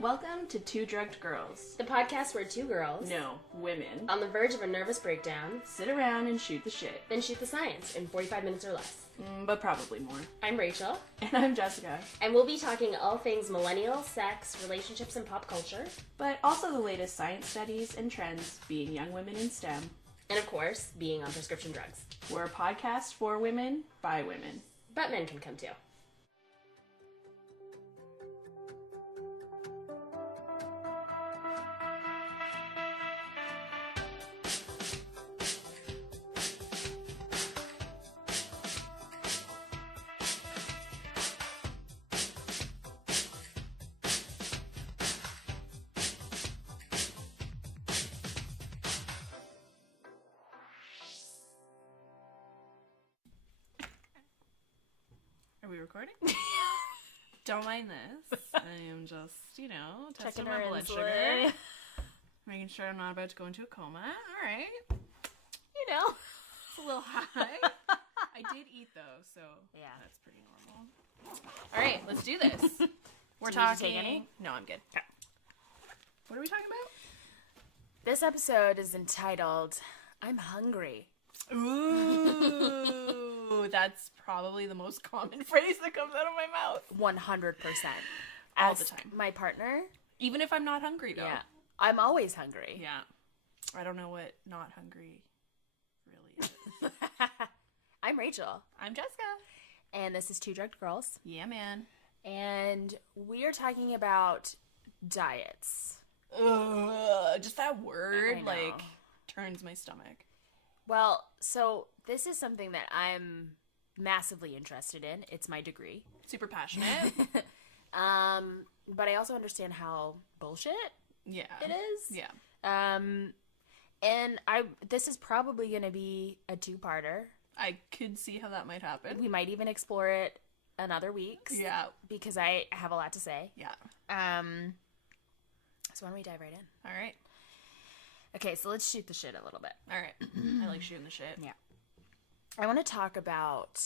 Welcome to Two Drugged Girls. The podcast where two girls, No, women, on the verge of a nervous breakdown, sit around and shoot the shit. then shoot the science in 45 minutes or less. But probably more. I'm Rachel, And I'm Jessica. and we'll be talking all things millennial, sex, relationships, and pop culture. But also the latest science studies and trends being young women in STEM. And of course, being on prescription drugs. We're a podcast for women, by women. But men can come too. Are we recording? Don't mind this. I am just, testing my blood sugar. Making sure I'm not about to go into a coma. Alright. It's a little high. I did eat though, so Yeah. that's pretty normal. Alright, let's do this. We're Do you need to talking. take any? No, I'm good. What are we talking about? This episode is entitled, I'm Hungry. Ooh, that's probably the most common phrase that comes out of my mouth. 100%. All As the time. my partner, Even if I'm not hungry, though. yeah, I'm always hungry. Yeah. I don't know what not hungry really is. I'm Rachel, I'm Jessica. and this is Two Drugged Girls. Yeah, man. And we are talking about diets. Ugh, just that word, I know. turns my stomach. Well, so this is something that I'm massively interested in. It's my degree. Super passionate. But I also understand how bullshit Yeah. it is. Yeah. And this is probably going to be a two-parter. I could see how that might happen. We might even explore it another weeks. Yeah. Because I have a lot to say. Yeah. So why don't we dive right in? All right. Okay, so let's shoot the shit a little bit. All right. I like shooting the shit. Yeah. I want to talk about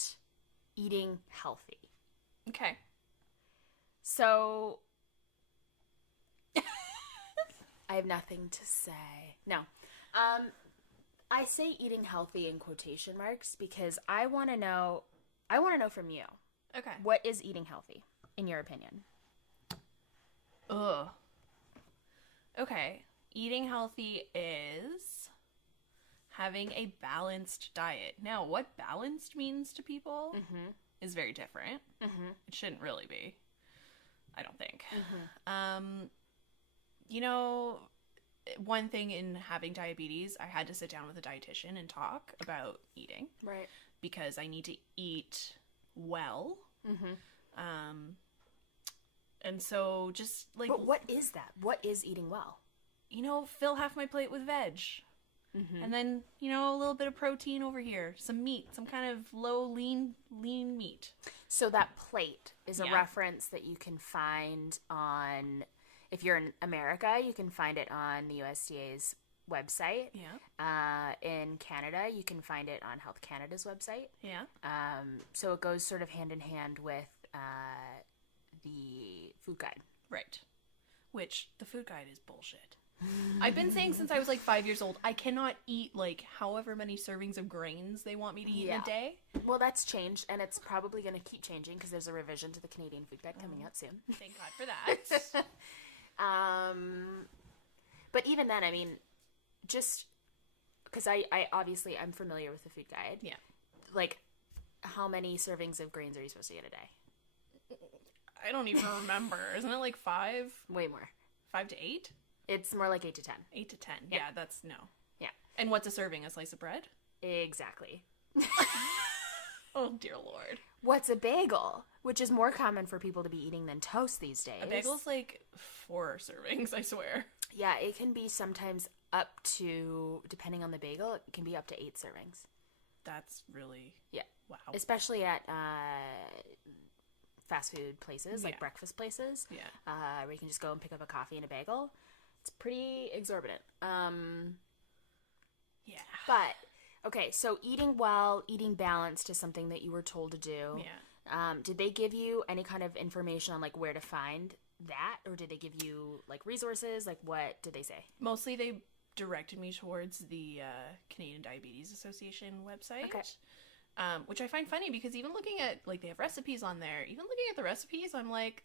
eating healthy. Okay. So, I have nothing to say. No. I say eating healthy in quotation marks because I want to know from you, Okay. what is eating healthy, in your opinion? Ugh. Okay. Eating healthy is having a balanced diet. Now, what balanced means to people is very different. It shouldn't really be. I don't think. One thing in having diabetes, I had to sit down with a dietitian and talk about eating Right. because I need to eat well. And so just But what is that? What is eating well? fill half my plate with veg. And then, a little bit of protein over here, some meat, some kind of low lean meat. So that plate is a Yeah. reference that you can find on, if you're in America, you can find it on the USDA's website. Yeah. In Canada, you can find it on Health Canada's website. Yeah. So it goes sort of hand in hand with the food guide. Right. Which the food guide is bullshit. I've been saying since I was 5 years old, I cannot eat however many servings of grains they want me to eat in Yeah. a day. Well, that's changed, and it's probably going to keep changing because there's a revision to the Canadian food guide coming out soon. Thank God for that. But even then, I mean, just because I obviously I'm familiar with the food guide. Yeah. How many servings of grains are you supposed to get a day? I don't even remember. Isn't it 5? Way more. 5 to 8? It's more like 8 to 10. 8 to 10. Yeah, that's no. Yeah. And what's a serving? A slice of bread? Exactly. Oh, dear Lord. What's a bagel? Which is more common for people to be eating than toast these days. A bagel's 4 servings, I swear. Yeah, it can be sometimes up to, depending on the bagel, it can be up to 8 servings. That's really... Yeah. Wow. Especially at fast food places, like Yeah. breakfast places. Yeah. Where you can just go and pick up a coffee and a bagel. It's pretty exorbitant. Yeah. But, okay, so eating well, eating balanced is something that you were told to do. Yeah. Did they give you any kind of information on, where to find that, or did they give you like resources? Like, what did they say? Mostly they directed me towards the Canadian Diabetes Association website. Okay. Which I find funny because even looking at, like, they have recipes on there, even looking at the recipes, I'm like,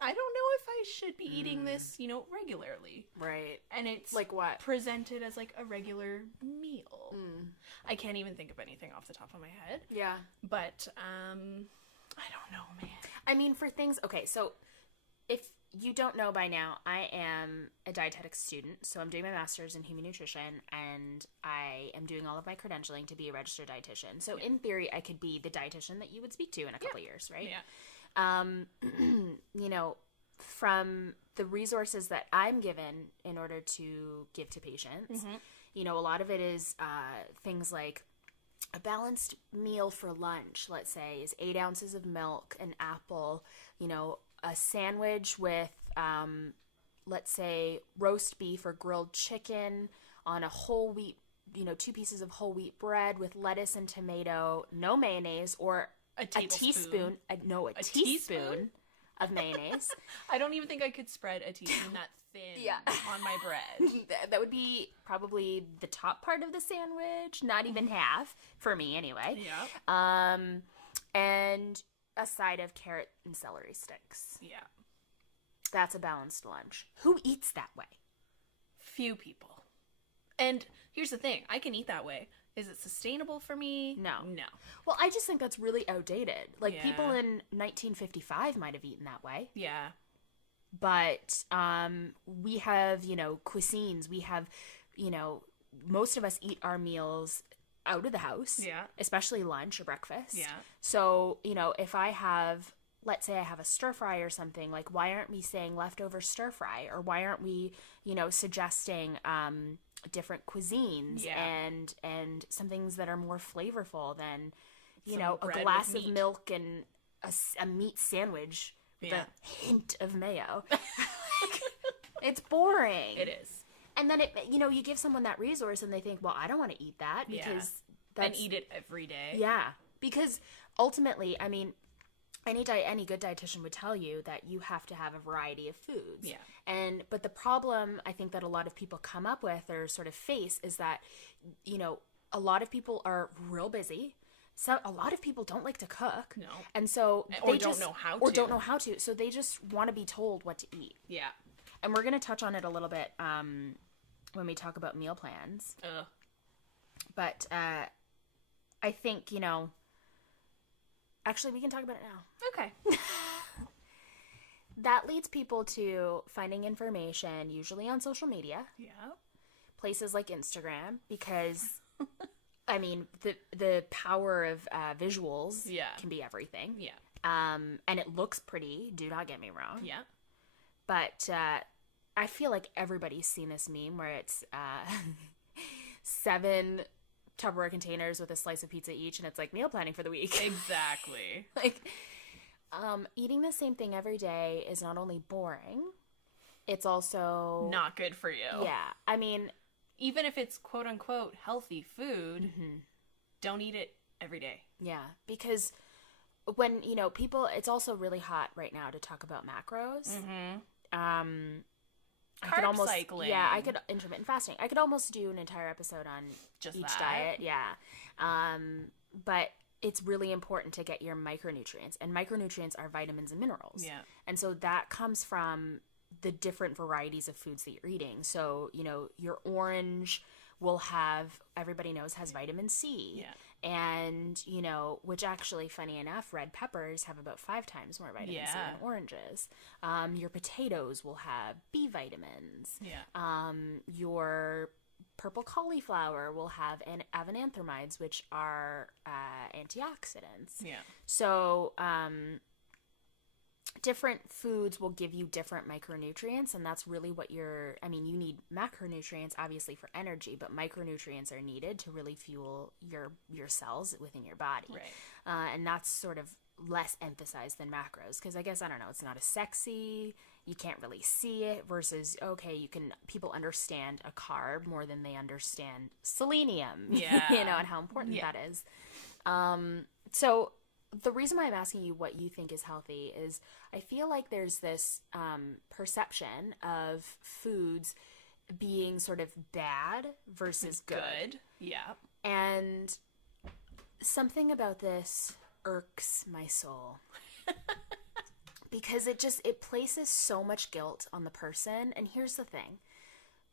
I don't know if I should be eating this, regularly. Right. And it's like what? presented as like a regular meal. I can't even think of anything off the top of my head. Yeah. But I don't know, man. I mean, for things, okay, so if you don't know by now, I am a dietetics student, so I'm doing my master's in human nutrition, and I am doing all of my credentialing to be a registered dietitian. So in theory, I could be the dietitian that you would speak to in a couple years, right? Yeah. From the resources that I'm given in order to give to patients, a lot of it is things like a balanced meal for lunch, let's say, is 8 ounces of milk, an apple, a sandwich with, let's say, roast beef or grilled chicken on a whole wheat, 2 pieces of whole wheat bread with lettuce and tomato, no mayonnaise, or a teaspoon of mayonnaise. I don't even think I could spread a teaspoon that thin on my bread. That would be probably the top part of the sandwich, not even half, for me anyway. Yeah. And a side of carrot and celery sticks. Yeah. That's a balanced lunch. Who eats that way? Few people. And here's the thing, I can eat that way. Is it sustainable for me? No. No. Well, I just think that's really outdated. Like, Yeah. people in 1955 might have eaten that way. Yeah. But we have, cuisines. We have, most of us eat our meals out of the house. Yeah. Especially lunch or breakfast. Yeah. So, if I have, let's say I have a stir fry or something, like, why aren't we saying leftover stir fry? Or why aren't we, suggesting different cuisines and some things that are more flavorful than, a glass of milk and a meat sandwich with a hint of mayo. It's boring. It is. And then you give someone that resource and they think, well, I don't want to eat that because and eat it every day. Yeah, because ultimately, I mean, any good dietitian would tell you that you have to have a variety of foods. Yeah. But the problem I think that a lot of people come up with or sort of face is that, a lot of people are real busy. So a lot of people don't like to cook. No. And so Or don't know how to. So they just want to be told what to eat. Yeah. And we're going to touch on it a little bit when we talk about meal plans. But I think, actually, we can talk about it now. Okay. That leads people to finding information, usually on social media. Yeah. Places like Instagram, because, I mean, the power of visuals can be everything. Yeah. And it looks pretty, do not get me wrong. Yeah. But I feel like everybody's seen this meme where it's 7 Tupperware containers with a slice of pizza each, and it's like meal planning for the week. Exactly. Like, eating the same thing every day is not only boring, it's also not good for you. Yeah. I mean, even if it's quote unquote healthy food, don't eat it every day. Yeah. Because when, people, it's also really hot right now to talk about macros. I could almost, cycling. Yeah, I could intermittent fasting. I could almost do an entire episode on just each that. diet. Yeah. But it's really important to get your micronutrients, and micronutrients are vitamins and minerals. Yeah. And so that comes from the different varieties of foods that you're eating. So, your orange will have, everybody knows, has vitamin C. Yeah. And, which actually, funny enough, red peppers have about 5 times more vitamin C than oranges. Your potatoes will have B vitamins. Yeah. Your purple cauliflower will have avenanthramides, which are antioxidants. Yeah. So, different foods will give you different micronutrients, and that's really what you need macronutrients obviously for energy, but micronutrients are needed to really fuel your cells within your body. Right. And that's sort of less emphasized than macros, because I guess, I don't know, it's not as sexy, you can't really see it, versus, okay, people understand a carb more than they understand selenium. Yeah. And how important that is. So the reason why I'm asking you what you think is healthy is I feel like there's this perception of foods being sort of bad versus good. Yeah. And something about this irks my soul. Because it places so much guilt on the person. And here's the thing.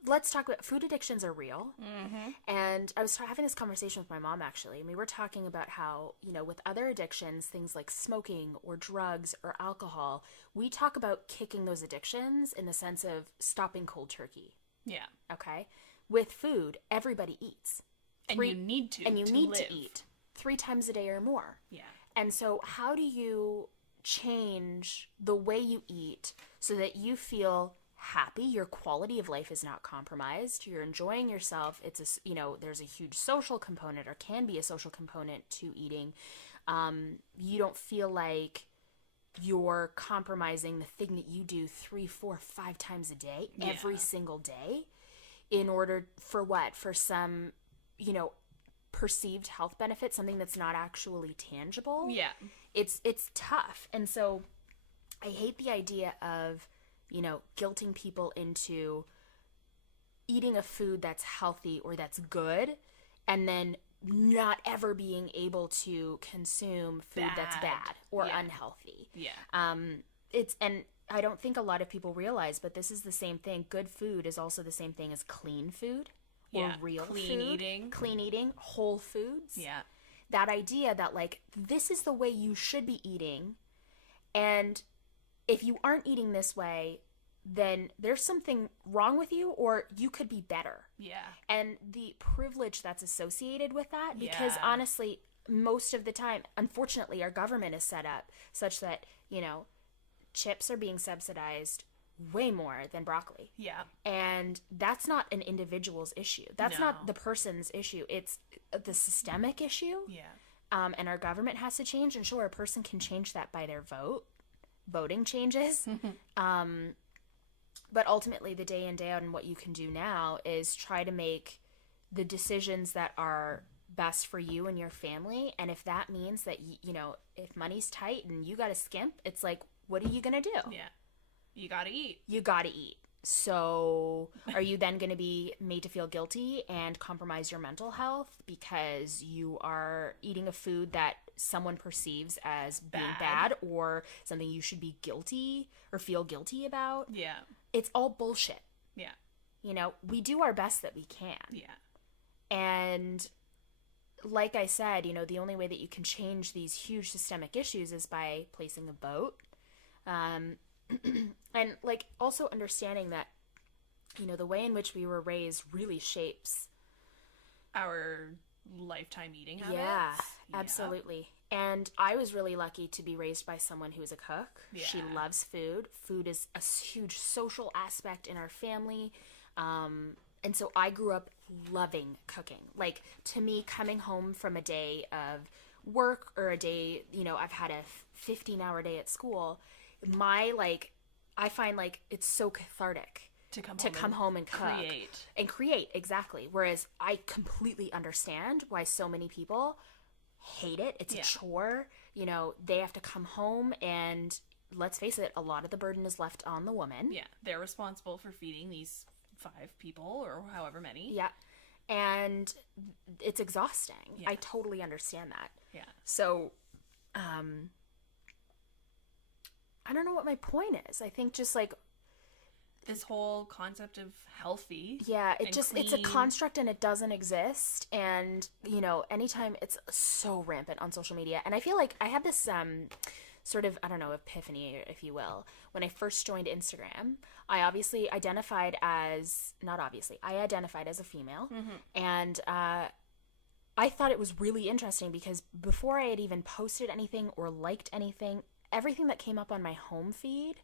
Let's talk about food addictions are real. Mm-hmm. And I was having this conversation with my mom, actually. And we were talking about how, with other addictions, things like smoking or drugs or alcohol, we talk about kicking those addictions in the sense of stopping cold turkey. Yeah. Okay? With food, everybody eats. And you need to. And you need live. to eat 3 times a day or more. Yeah. And so how do you change the way you eat so that you feel happy, your quality of life is not compromised, you're enjoying yourself? It's there's a huge social component, or can be a social component, to eating. You don't feel like you're compromising the thing that you do 3, 4, 5 times a day, every single day, in order for what? For some, perceived health benefit, something that's not actually tangible. Yeah. It's tough. And so I hate the idea of, guilting people into eating a food that's healthy or that's good, and then not ever being able to consume food that's bad or unhealthy. Yeah. And I don't think a lot of people realize, but this is the same thing. Good food is also the same thing as clean food or real clean food. eating. Clean eating, whole foods. Yeah. That idea that, like, this is the way you should be eating, and if you aren't eating this way, then there's something wrong with you, or you could be better. Yeah. And the privilege that's associated with that, because honestly, most of the time, unfortunately, our government is set up such that, chips are being subsidized way more than broccoli. Yeah. And that's not an individual's issue. That's not the person's issue. It's the systemic issue. Yeah. And our government has to change. And sure, a person can change that by their voting changes. But ultimately, the day in, day out, and what you can do now is try to make the decisions that are best for you and your family. And if that means that, if money's tight and you got to skimp, it's like, what are you going to do? Yeah. You gotta eat. You gotta eat. So are you then going to be made to feel guilty and compromise your mental health because you are eating a food that someone perceives as being bad, or something you should be guilty or feel guilty about? Yeah. It's all bullshit. Yeah. We do our best that we can. Yeah. And like I said, the only way that you can change these huge systemic issues is by placing a vote. And like also understanding that, the way in which we were raised really shapes our lifetime eating habits. Yeah, absolutely. And I was really lucky to be raised by someone who is a cook. Yeah. She loves food. Food is a huge social aspect in our family. And so I grew up loving cooking. Like, to me, coming home from a day of work or a day, I've had a 15-hour day at school, I find like it's so cathartic to come home and cook. Create, exactly. Whereas I completely understand why so many people hate it. It's a chore. They have to come home, and let's face it, a lot of the burden is left on the woman. Yeah, they're responsible for feeding these 5 people or however many. Yeah. And it's exhausting. Yeah. I totally understand that. Yeah. So, I don't know what my point is. I think just like this whole concept of healthy. Yeah, it's a construct and it doesn't exist. And, anytime, it's so rampant on social media. And I feel like I had this sort of, I don't know, epiphany, if you will. When I first joined Instagram, I identified as a female. Mm-hmm. And I thought it was really interesting because before I had even posted anything or liked anything, everything that came up on my home feed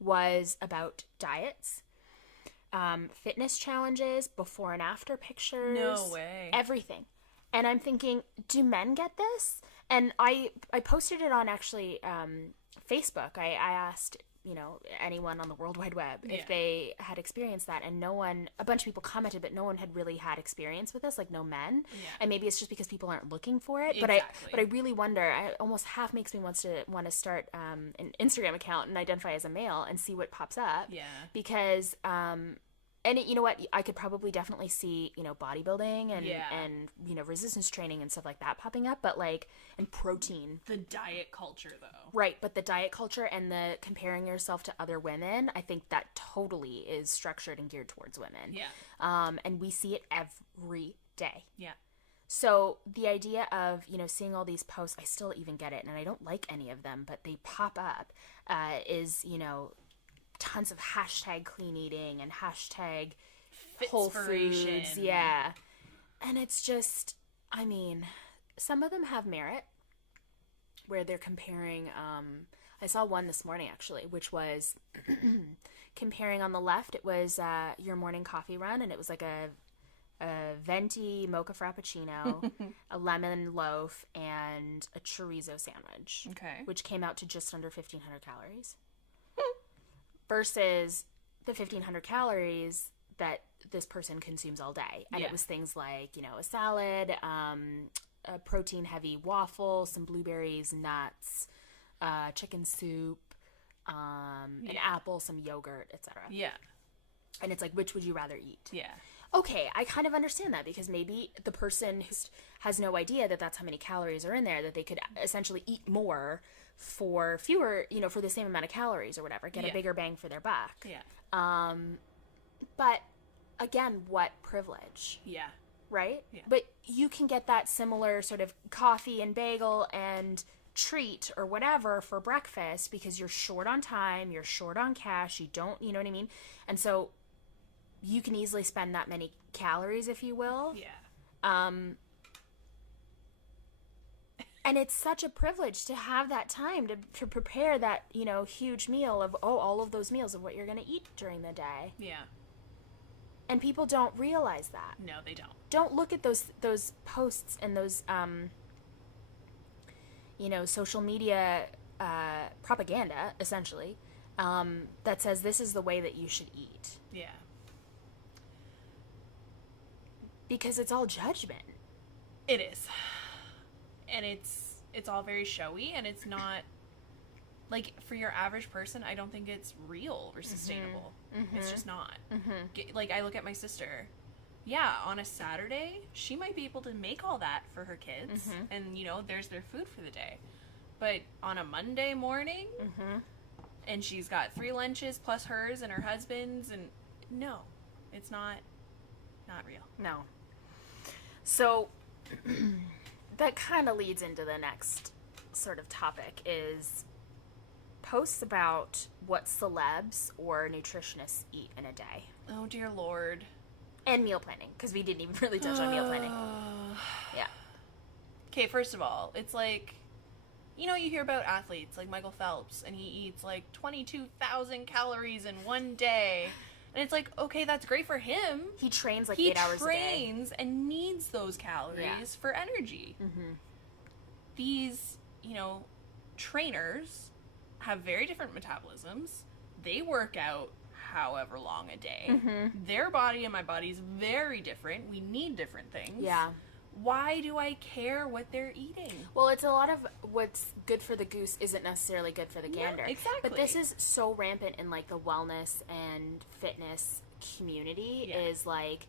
was about diets, fitness challenges, before and after pictures. No way. Everything. And I'm thinking, do men get this? And I posted it on actually Facebook. I asked anyone on the World Wide Web, Yeah. if they had experienced that, and a bunch of people commented, but no one had really had experience with this, like no men. Yeah. And maybe it's just because people aren't looking for it. Exactly. But I really wonder, it almost half makes me want to start an Instagram account and identify as a male and see what pops up. Yeah. Because, you know what? I could probably definitely see, bodybuilding and, Yeah. and, resistance training and stuff like that popping up, but and protein. The diet culture, though. Right, but the diet culture and the comparing yourself to other women, I think that totally is structured and geared towards women. Yeah. And we see it every day. Yeah. So the idea of, seeing all these posts, I still even get it, and I don't like any of them, but they pop up, is, tons of hashtag clean eating and hashtag Whole Foods. Yeah. And it's just, some of them have merit where they're comparing, I saw one this morning actually, which was comparing on the left, it was your morning coffee run, and it was like a venti mocha frappuccino, a lemon loaf, and a chorizo sandwich. Okay. Which came out to just under 1,500 calories. Versus the 1,500 calories that this person consumes all day. And Yeah. it was things like, a salad, a protein-heavy waffle, some blueberries, nuts, chicken soup, an apple, some yogurt, etc. Yeah. And it's like, which would you rather eat? Yeah. Okay, I kind of understand that, because maybe the person who has no idea that that's how many calories are in there, that they could essentially eat more for fewer, for the same amount of calories or whatever, get a Yeah. bigger bang for their buck. Yeah. But again, what privilege, Yeah. right? Yeah. But you can get that similar sort of coffee and bagel and treat or whatever for breakfast because you're short on time, you're short on cash, you don't, you know what I mean? And so you can easily spend that many calories, if you will. Yeah. And it's such a privilege to have that time to prepare that, huge meal of, all of those meals of what you're going to eat during the day. Yeah. And people don't realize that. No, they don't. Don't look at those posts and those, social media propaganda, essentially, that says this is the way that you should eat. Yeah. Because it's all judgment. It is. And it's all very showy, and it's not, like, for your average person, I don't think it's real or sustainable. It's just not. Like, I look at my sister. Yeah, on a Saturday, she might be able to make all that for her kids, and, there's their food for the day. But on a Monday morning, and she's got 3 lunches plus hers and her husband's, and no, it's not real. No. So that kind of leads into the next sort of topic, is posts about what celebs or nutritionists eat in a day. Oh, dear Lord. And meal planning, because we didn't even really touch on meal planning. Yeah. Okay, first of all, it's like, you hear about athletes like Michael Phelps, and he eats like 22,000 calories in one day. And it's like, okay, that's great for him. He trains like 8 hours a day. He trains and needs those calories for energy. These, trainers have very different metabolisms. They work out however long a day. Their body and my body is very different. We need different things. Yeah. Why do I care what they're eating? Well, it's a lot of what's good for the goose isn't necessarily good for the gander. Exactly. But this is so rampant in, like, the wellness and fitness community, is, like,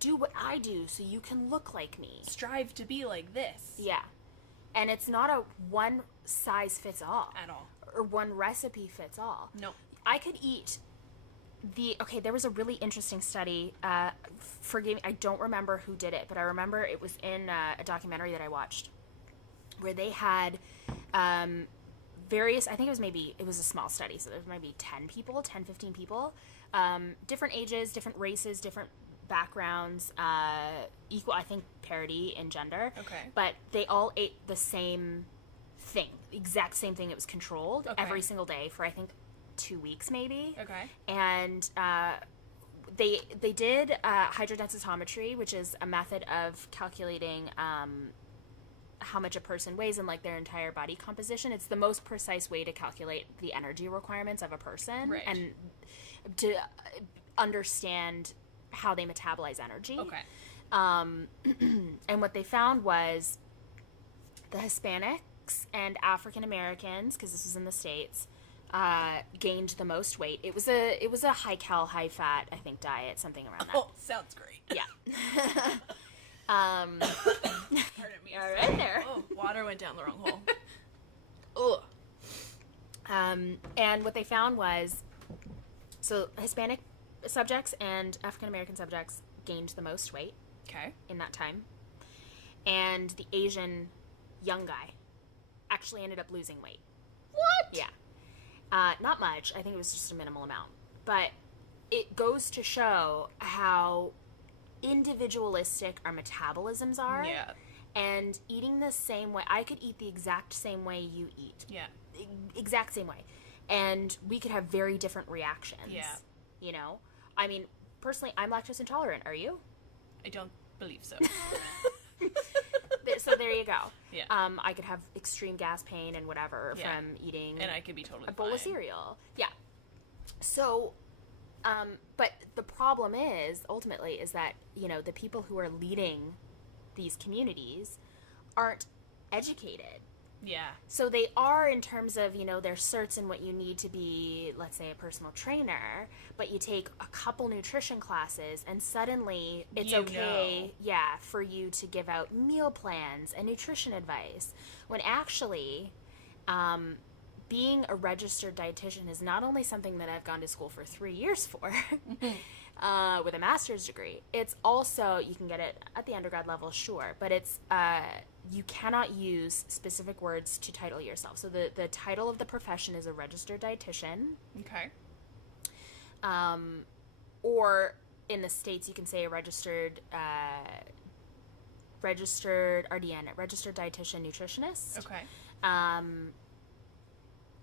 do what I do so you can look like me. Strive to be like this. Yeah. And it's not a one size fits all. At all. Or one recipe fits all. No. I could eat there was a really interesting study, forgive me, I don't remember who did it, but I remember it was in a documentary that I watched, where they had various, I think it was a small study, so there was maybe 10, 15 people, different ages, different races, different backgrounds, equal, I think, parity in gender. Okay. But they all ate the same thing, exact same thing. It was controlled every single day for, I think, 2 weeks maybe. Okay. And they did hydrodensitometry, which is a method of calculating how much a person weighs and like their entire body composition. It's the most precise way to calculate the energy requirements of a person Right. and to understand how they metabolize energy. Okay. And what they found was the Hispanics and African Americans, because this was in the States, gained the most weight. It was a high cal, high fat, I think, diet, something around that. Oh, sounds great. Yeah. Pardon me. All right there. Oh, water went down the wrong hole. Ugh. And what they found was, so Hispanic subjects and African American subjects gained the most weight Okay. in that time, and the Asian young guy actually ended up losing weight. What? Yeah. Not much. I think it was just a minimal amount. But it goes to show how individualistic our metabolisms are. Yeah. And eating the same way, I could eat the exact same way you eat. Yeah. Exact same way. And we could have very different reactions. Yeah. You know? I mean, personally, I'm lactose intolerant. Are you? I don't believe so. So there you go. Yeah. I could have extreme gas pain and whatever Yeah. from eating And I could be totally a bowl fine. of cereal. Yeah. So, but the problem is, ultimately, is that, you know, the people who are leading these communities aren't educated. Yeah. So they are in terms of, you know, their certs and what you need to be, let's say, a personal trainer, but you take a couple nutrition classes and suddenly it's You okay, know. yeah, for you to give out meal plans and nutrition advice. When actually, being a registered dietitian is not only something that I've gone to school for 3 years for, with a master's degree, it's also, you can get it at the undergrad level, sure, but it's, you cannot use specific words to title yourself. So the title of the profession is a registered dietitian, Okay. or in the States you can say a registered RDN, registered dietitian nutritionist. Okay.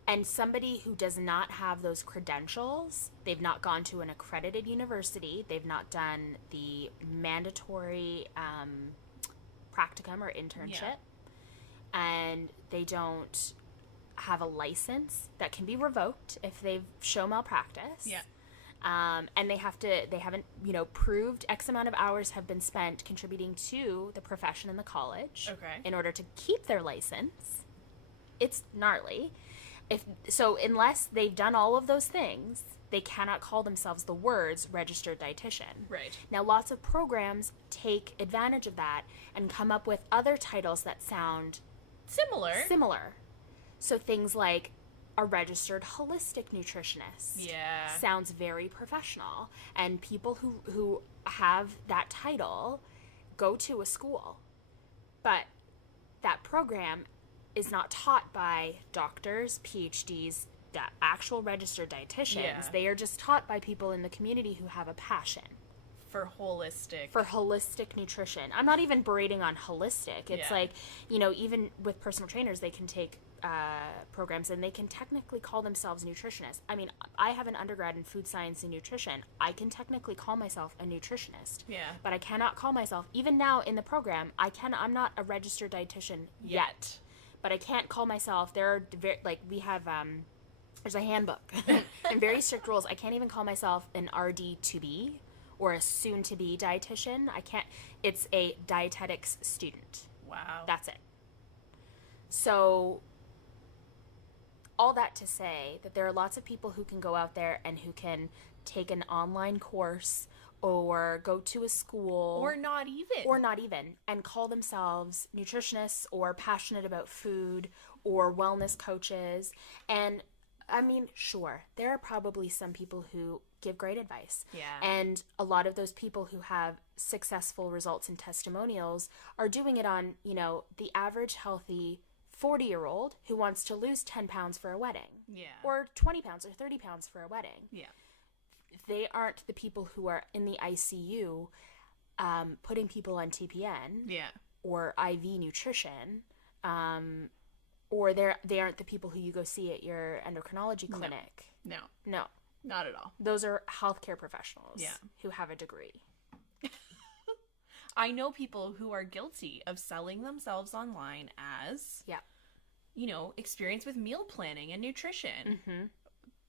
And somebody who does not have those credentials, they've not gone to an accredited university, they've not done the mandatory practicum or internship, and they don't have a license that can be revoked if they show malpractice. Yeah. And they haven't, you know, proved X amount of hours have been spent contributing to the profession in the college Okay. in order to keep their license. It's gnarly. Unless they've done all of those things, they cannot call themselves the words registered dietitian. Right. Now, lots of programs take advantage of that and come up with other titles that sound similar. So things like a registered holistic nutritionist. Yeah. Sounds very professional. And people who have that title go to a school. But that program is not taught by doctors, PhDs, actual registered dietitians. Yeah. They are just taught by people in the community who have a passion For holistic. for holistic nutrition. I'm not even berating on holistic. It's Yeah. like, you know, even with personal trainers, they can take programs and they can technically call themselves nutritionists. I mean, I have an undergrad in food science and nutrition. I can technically call myself a nutritionist. Yeah. But I cannot call myself, even now in the program, I'm not a registered dietitian yet. But I can't call myself, we have, there's a handbook and very strict rules. I can't even call myself an RD2B or a soon-to-be dietitian. I can't, it's a dietetics student. Wow. That's it. So, all that to say that there are lots of people who can go out there and who can take an online course or go to a school. Or not even. And call themselves nutritionists or passionate about food or wellness coaches. And I mean, sure, there are probably some people who give great advice. Yeah. And a lot of those people who have successful results and testimonials are doing it on, you know, the average healthy 40-year-old who wants to lose 10 pounds for a wedding. Yeah. Or 20 pounds or 30 pounds for a wedding. Yeah. They aren't the people who are in the ICU putting people on TPN Yeah. or IV nutrition, or they aren't the people who you go see at your endocrinology clinic. No. No. Not at all. Those are healthcare professionals Yeah. who have a degree. I know people who are guilty of selling themselves online as, Yeah. you know, experience with meal planning and nutrition. Mm-hmm.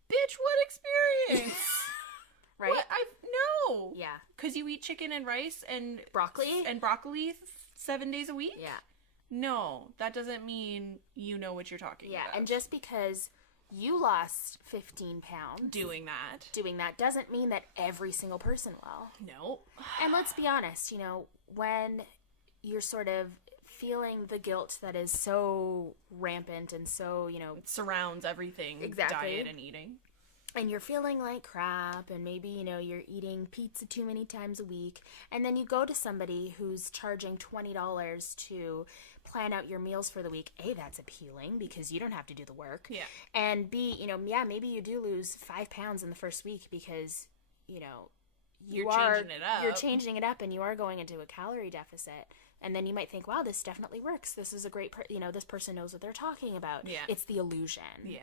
Bitch, what experience? Right? What? No. Yeah. Because you eat chicken and rice and Broccoli? 7 days a week? Yeah. No, that doesn't mean you know what you're talking Yeah. about. And just because you lost 15 pounds doing that doesn't mean that every single person will. No. And let's be honest, you know, when you're sort of feeling the guilt that is so rampant and so, you know, It surrounds everything. Exactly. Diet and eating. and you're feeling like crap, and maybe, you know, you're eating pizza too many times a week, and then you go to somebody who's charging $20 to plan out your meals for the week. A, that's appealing because you don't have to do the work. Yeah. And B, you know, yeah, maybe you do lose 5 pounds in the first week because, you know, You're changing it up. You're changing it up, and you are going into a calorie deficit. And then you might think, wow, this definitely works. This is a great, you know, this person knows what they're talking about. Yeah. It's the illusion. Yeah.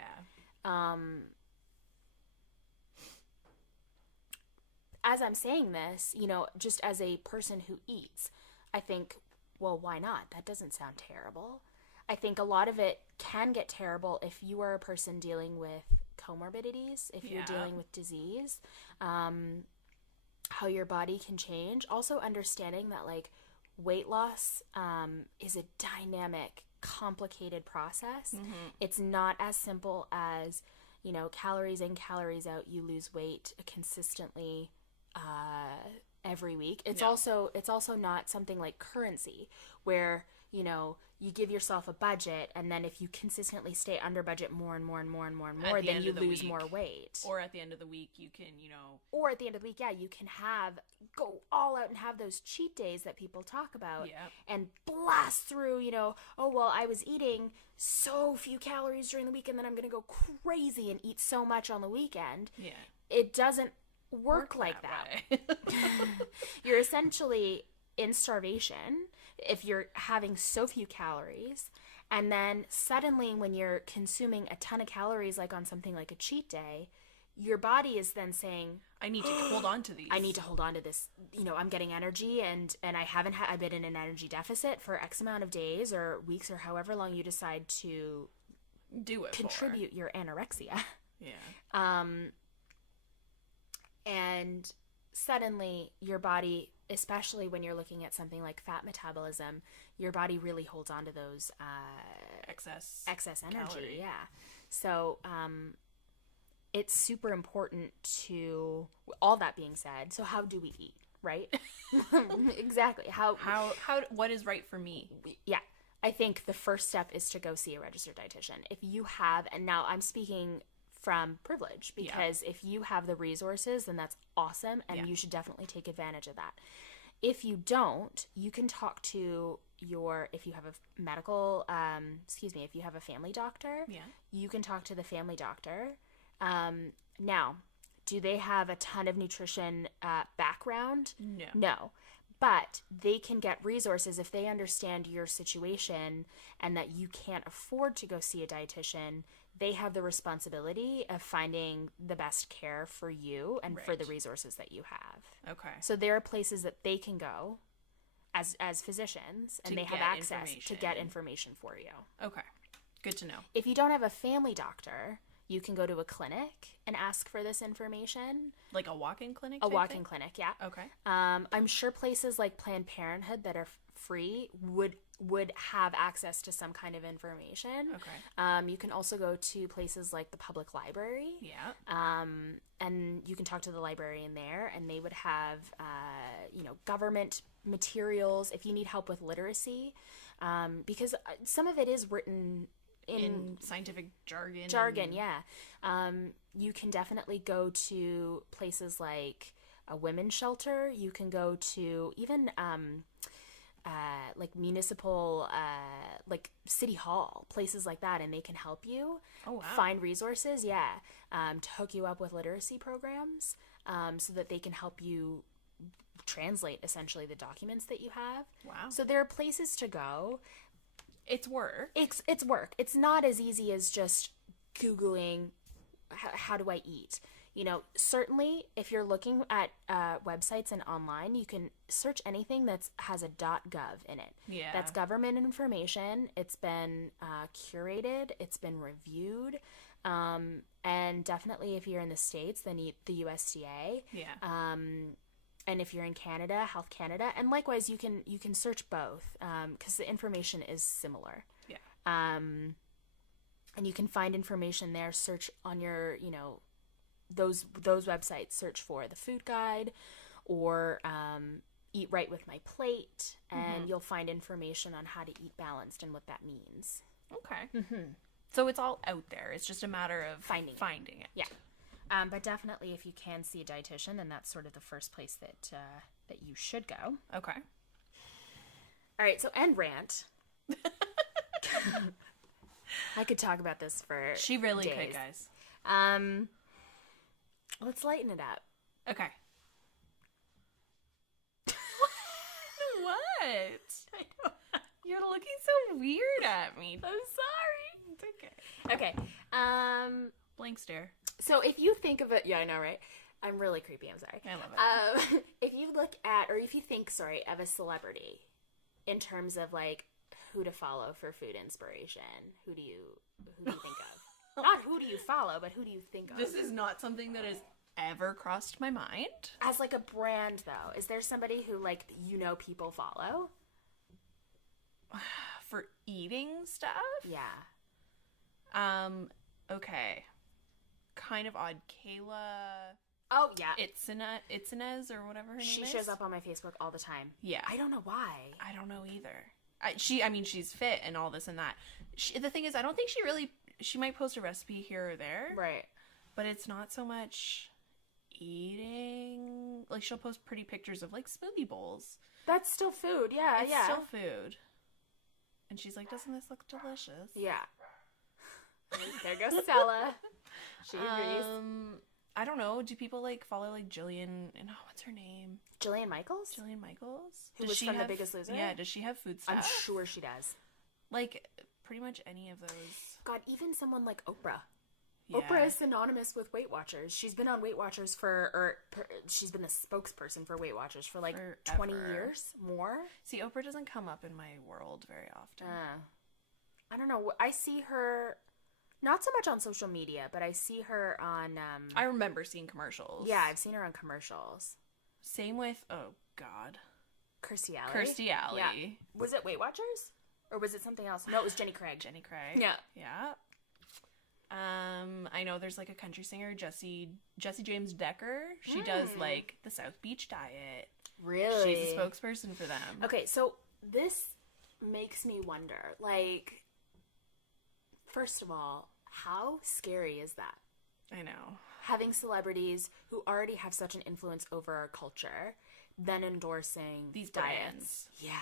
As I'm saying this, you know, just as a person who eats, I think, well, why not? That doesn't sound terrible. I think a lot of it can get terrible if you are a person dealing with comorbidities, if you're Yeah. dealing with disease, how your body can change. Also understanding that, like, weight loss is a dynamic, complicated process. It's not as simple as, you know, calories in, calories out, you lose weight consistently every week. It's No. also not something like currency where, you know, you give yourself a budget, and then if you consistently stay under budget more and more and more and more and more, the then end you of the lose week. more weight. Or at the end of the week, you can, you know, Or at the end of the week, yeah, you can go all out and have those cheat days that people talk about, Yeah. and blast through, you know, oh, well, I was eating so few calories during the week, and then I'm going to go crazy and eat so much on the weekend. yeah. It doesn't work like that. way. You're essentially in starvation if you're having so few calories, and then suddenly when you're consuming a ton of calories, like on something like a cheat day, your body is then saying, I need to hold on to these. I need to hold on to this. You know, I'm getting energy, and I've been in an energy deficit for X amount of days or weeks or however long you decide to do it. contribute your anorexia. For. Yeah. And suddenly your body, especially when you're looking at something like fat metabolism, your body really holds on to those excess energy. calorie. Yeah. So it's super important to, all that being said, so how do we eat, right? Exactly. How what is right for me? yeah. I think the first step is to go see a registered dietitian. If you have, and now I'm speaking from privilege, because if you have the resources, then that's awesome, and you should definitely take advantage of that. If you don't, you can talk to if you have a medical, if you have a family doctor, you can talk to the family doctor. Now, do they have a ton of nutrition background? No. No. But they can get resources if they understand your situation and that you can't afford to go see a dietitian. They have the responsibility of finding the best care for you and for the resources that you have. Okay. So there are places that they can go as physicians, and they have access to get information for you. Okay. Good to know. If you don't have a family doctor, you can go to a clinic and ask for this information. Like a walk-in clinic? A type walk-in thing? clinic, yeah. Okay. I'm sure places like Planned Parenthood that are free would have access to some kind of information. Okay. You can also go to places like the public library. Yeah. And you can talk to the librarian there, and they would have, government materials if you need help with literacy, because some of it is written in scientific jargon. You can definitely go to places like a women's shelter. You can go to even like municipal, like city hall, places like that, and they can help you find resources, to hook you up with literacy programs, so that they can help you translate essentially the documents that you have. Wow. So there are places to go. It's work. It's work. It's not as easy as just Googling how do I eat. Certainly if you're looking at websites and online, you can search anything that has a .gov in it. Yeah. That's government information. It's been curated. It's been reviewed. And definitely if you're in the States, then the USDA. Yeah. And if you're in Canada, Health Canada. And likewise, you can search both because the information is similar. Yeah. And you can find information there. Search on your, those websites. Search for the Food Guide or Eat Right with My Plate, and you'll find information on how to eat balanced and what that means. Okay. So it's all out there. It's just a matter of finding it. Yeah. But definitely, if you can see a dietitian, then that's sort of the first place that you should go. Okay. All right. So end rant. I could talk about this for She really days. could, guys. Let's lighten it up. Okay. What? You're looking so weird at me. I'm sorry. It's okay. Okay. Blank stare. So if you think of it, yeah, I know, right? I'm really creepy. I'm sorry. I love it. If you look at, or if you think, of a celebrity in terms of like who to follow for food inspiration, who do you think of? Not who do you follow, but who do you think of? This is not something that has ever crossed my mind. As like a brand, though, is there somebody who like people follow? For eating stuff? Yeah. Okay. Kind of odd. Kayla Oh yeah. Itzinez or whatever her name is. She shows up on my Facebook all the time. Yeah. I don't know why. I don't know either. She's fit and all this and that. The thing is, I don't think she might post a recipe here or there. Right. But it's not so much eating. Like, she'll post pretty pictures of, like, smoothie bowls. That's still food. Yeah, It's still food. And she's like, doesn't this look delicious? Yeah. There goes Stella. She agrees. I don't know. Do people, like, follow, like, Jillian, and what's her name? Jillian Michaels? Jillian Michaels? Who was from The Biggest Loser? Yeah, does she have food stuff? I'm sure she does. Like, pretty much any of those. God, even someone like Oprah. Yeah. Oprah is synonymous with Weight Watchers. She's been on Weight Watchers she's been the spokesperson for Weight Watchers for like Forever. 20 years more. See, Oprah doesn't come up in my world very often. I don't know. I see her not so much on social media, but I see her on. I remember seeing commercials. Yeah, I've seen her on commercials. Same with, oh God, Kirstie Alley. Kirstie Alley. Yeah. Was it Weight Watchers? Or was it something else? No, it was Jenny Craig. Jenny Craig. Yeah. Yeah. I know there's like a country singer, Jessie James Decker. She does like the South Beach diet. Really? She's a spokesperson for them. Okay, so this makes me wonder, like, first of all, how scary is that? I know. Having celebrities who already have such an influence over our culture, then endorsing These diets. brands. Yeah.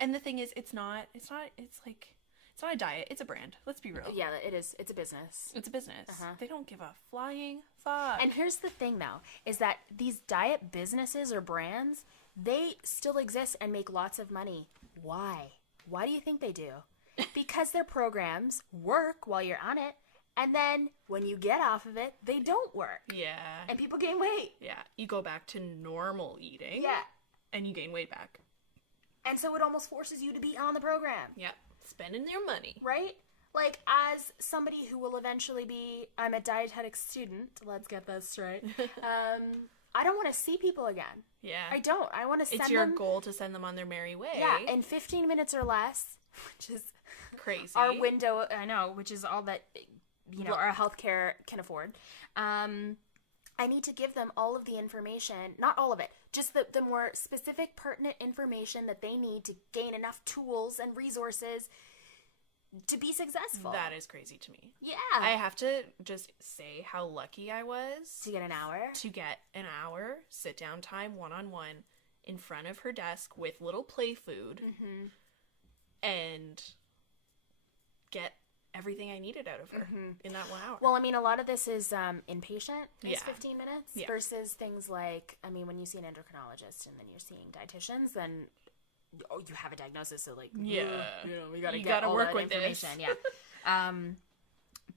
And the thing is, it's not a diet, it's a brand. Let's be real. Yeah, it is. It's a business. It's a business. They don't give a flying fuck. And here's the thing, though, is that these diet businesses or brands, they still exist and make lots of money. Why? Why do you think they do? Because their programs work while you're on it, and then when you get off of it, they don't work. Yeah. And people gain weight. Yeah. You go back to normal eating. Yeah. And you gain weight back. And so it almost forces you to be on the program. Yep. Spending your money. Right? Like, as somebody who will eventually be, I'm a dietetic student, let's get this straight, I don't want to see people again. Yeah. I don't. I want to send them. It's your goal to send them on their merry way. Yeah, in 15 minutes or less, which is crazy. our window, I know, which is all that, our healthcare can afford. I need to give them all of the information, not all of it, just the more specific, pertinent information that they need to gain enough tools and resources to be successful. That is crazy to me. Yeah. I have to just say how lucky I was To get an hour. sit down time one-on-one in front of her desk with little play food and get everything I needed out of her in that 1 hour. Well, I mean, a lot of this is inpatient, these Yeah. 15 minutes, Yeah. versus things like, I mean, when you see an endocrinologist and then you're seeing dietitians, then you have a diagnosis, so like, Yeah. we gotta You get gotta all work that with this. information. Yeah.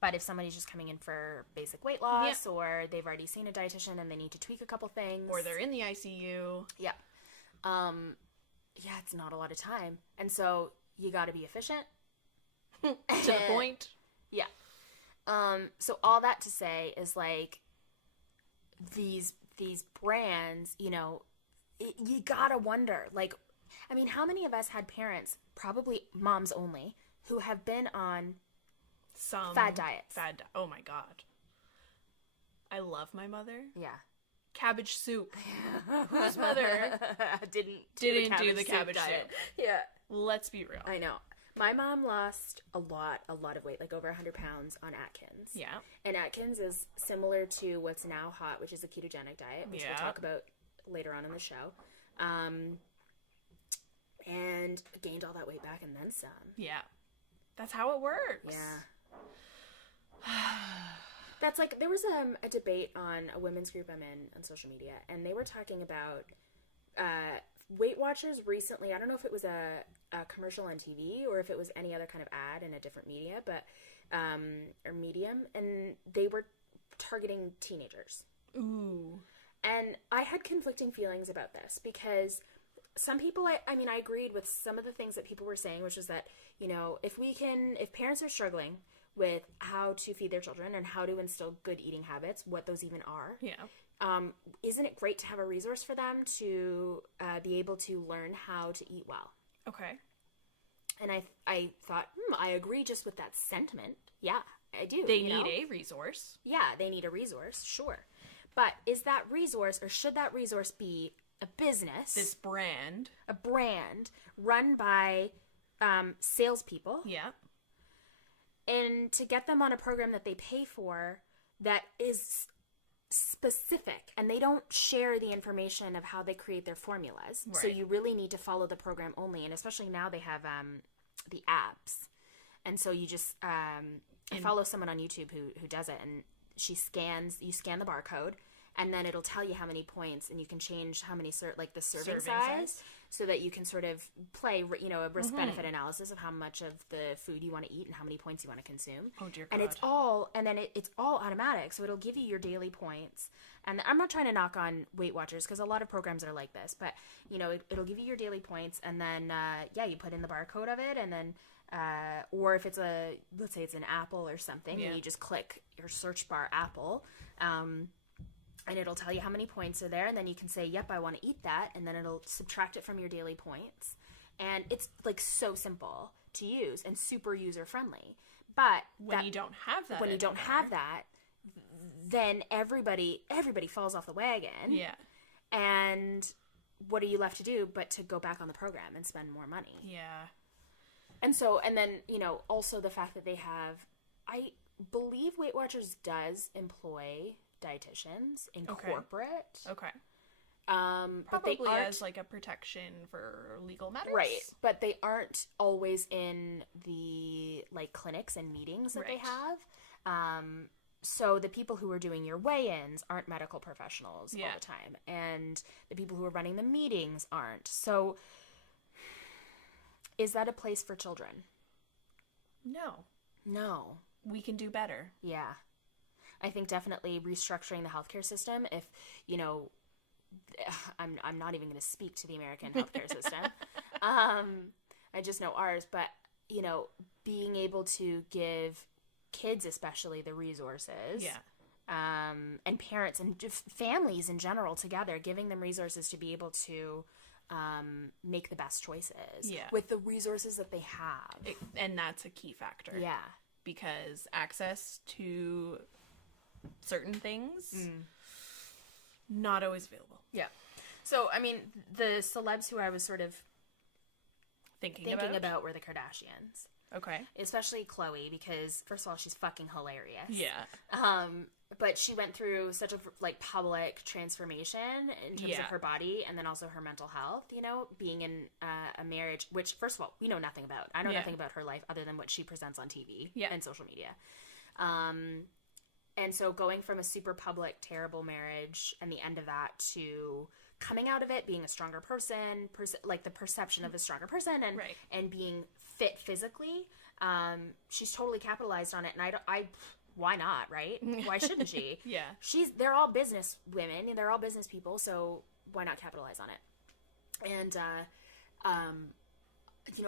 But if somebody's just coming in for basic weight loss, or they've already seen a dietitian and they need to tweak a couple things, or they're in the ICU. Yeah. Yeah, it's not a lot of time. And so you got to be efficient. To the point. Yeah. So all that to say is, like, these brands, you know, you gotta wonder, like, I mean, how many of us had parents, probably moms only, who have been on some fad diets? Oh my god. I love my mother. Yeah. Cabbage soup. Whose mother didn't do the cabbage diet. soup? Yeah. Let's be real. I know. My mom lost a lot of weight, like over 100 pounds on Atkins. Yeah. And Atkins is similar to what's now hot, which is a ketogenic diet, which we'll talk about later on in the show. And gained all that weight back and then some. Yeah. That's how it works. Yeah. That's like, there was a debate on a women's group I'm in on social media, and they were talking about Weight Watchers recently. I don't know if it was a commercial on TV or if it was any other kind of ad in a different media, but or medium, and they were targeting teenagers. Ooh. And I had conflicting feelings about this, because some people, I mean, I agreed with some of the things that people were saying, which is that, you know, if parents are struggling with how to feed their children and how to instill good eating habits, what those even are. Yeah. Isn't it great to have a resource for them to be able to learn how to eat well? Okay. And I thought, I agree just with that sentiment. Yeah, I do. They need a resource. Yeah, they need a resource, sure. But is that resource, or should that resource be a business? This brand. A brand run by salespeople. Yeah. And to get them on a program that they pay for that is specific, and they don't share the information of how they create their formulas. Right. So you really need to follow the program only, and especially now they have the apps. And so you just I follow someone on YouTube who does it, and you scan the barcode, and then it'll tell you how many points, and you can change how many the serving size, so that you can sort of play, you know, a risk-benefit analysis of how much of the food you want to eat and how many points you want to consume. Oh, dear God. And it's all automatic, so it'll give you your daily points. And I'm not trying to knock on Weight Watchers, because a lot of programs are like this, but, you know, it'll give you your daily points, and then, you put in the barcode of it, and then, or if it's let's say it's an apple or something, and you just click your search bar apple, and it'll tell you how many points are there, and then you can say, yep, I want to eat that, and then it'll subtract it from your daily points. And it's, like, so simple to use and super user-friendly. But when you don't have that, then everybody falls off the wagon. Yeah. And what are you left to do but to go back on the program and spend more money? Yeah. And then, you know, also the fact that they have, I believe Weight Watchers does employ dietitians in corporate. Okay. But they Probably as like a protection for legal matters. Right. But they aren't always in the like clinics and meetings that they have. So the people who are doing your weigh-ins aren't medical professionals all the time. And the people who are running the meetings aren't. So is that a place for children? No. We can do better. Yeah. I think definitely restructuring the healthcare system. If, you know, I'm not even going to speak to the American healthcare system. I just know ours, but, you know, being able to give kids especially the resources. And parents and families in general together, giving them resources to be able to make the best choices with the resources that they have. And that's a key factor. Yeah. Because access to certain things, not always available. Yeah. So, I mean, the celebs who I was sort of thinking about were the Kardashians. Okay. Especially Khloe, because first of all, she's fucking hilarious. Yeah. But she went through such a like public transformation in terms of her body, and then also her mental health, you know, being in a marriage, which first of all, we know nothing about. I know nothing about her life other than what she presents on TV and social media. And so going from a super public, terrible marriage and the end of that to coming out of it, being a stronger person, like the perception of a stronger person, and being fit physically, She's totally capitalized on it, and why not, right? Why shouldn't she? Yeah. They're all business women, they're all business people, so why not capitalize on it? And,